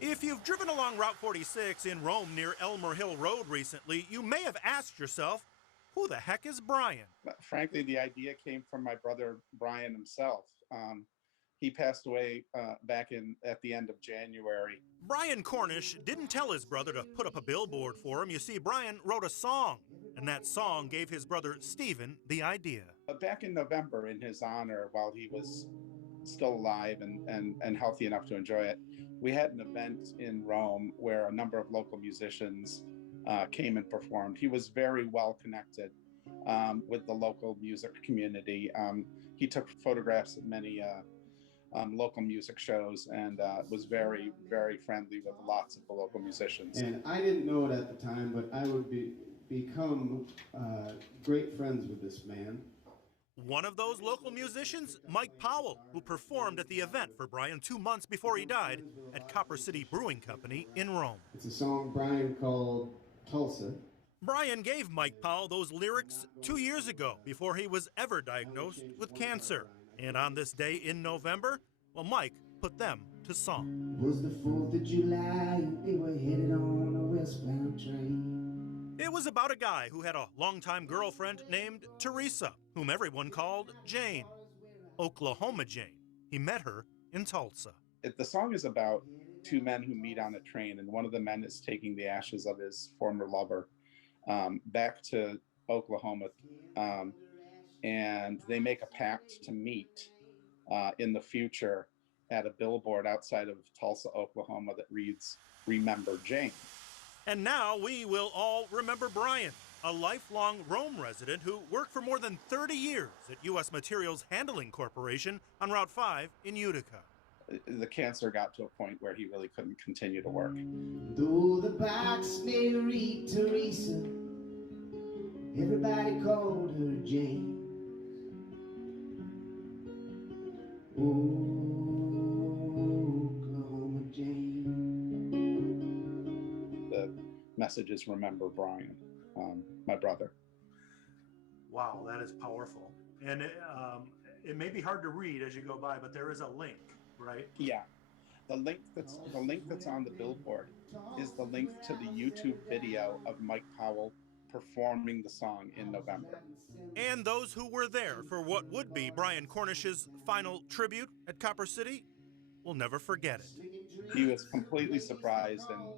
If you've driven along Route 46 in Rome near Elmer Hill Road recently, you may have asked yourself, who the heck is Brian? But frankly, the idea came from my brother Brian himself. He passed away at the end of January. Brian Cornish didn't tell his brother to put up a billboard for him. You see, Brian wrote a song, and that song gave his brother Stephen the idea. Back in November, in his honor, while he was still alive and healthy enough to enjoy it, we had an event in Rome where a number of local musicians came and performed. He was very well connected with the local music community. He took photographs of many local music shows and was very, very friendly with lots of the local musicians. And I didn't know it at the time, but I would become great friends with this man. One of those local musicians, Mike Powell, who performed at the event for Brian 2 months before he died at Copper City Brewing Company in Rome. It's a song Brian called Tulsa. Brian gave Mike Powell those lyrics 2 years ago before he was ever diagnosed with cancer. And on this day in November, well, Mike put them to song. It was the 4th of July, and they were headed on a westbound train. It was about a guy who had a longtime girlfriend named Teresa, whom everyone called Jane, Oklahoma Jane. He met her in Tulsa. The song is about two men who meet on a train, and one of the men is taking the ashes of his former lover back to Oklahoma, and they make a pact to meet in the future at a billboard outside of Tulsa, Oklahoma that reads, "Remember Jane." And now we will all remember Brian, a lifelong Rome resident who worked for more than 30 years at U.S. Materials Handling Corporation on Route 5 in Utica. The cancer got to a point where he really couldn't continue to work. Though the box may read Teresa, everybody called her Jane. Oklahoma Jane. The message is "Remember Brian," my brother. Wow, that is powerful. And it may be hard to read as you go by, but there is a link, right? Yeah. The link that's on the billboard is the link to the YouTube video of Mike Powell performing the song in November. And those who were there for what would be Brian Cornish's final tribute at Copper City will never forget it. He was completely surprised, and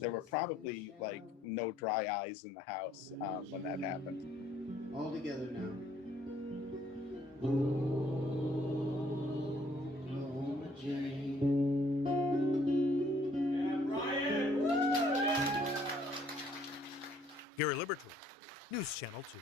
there were probably like no dry eyes in the house when that happened. All together now. Oklahoma Jane. And Brian! Gary Libertor, News Channel 2.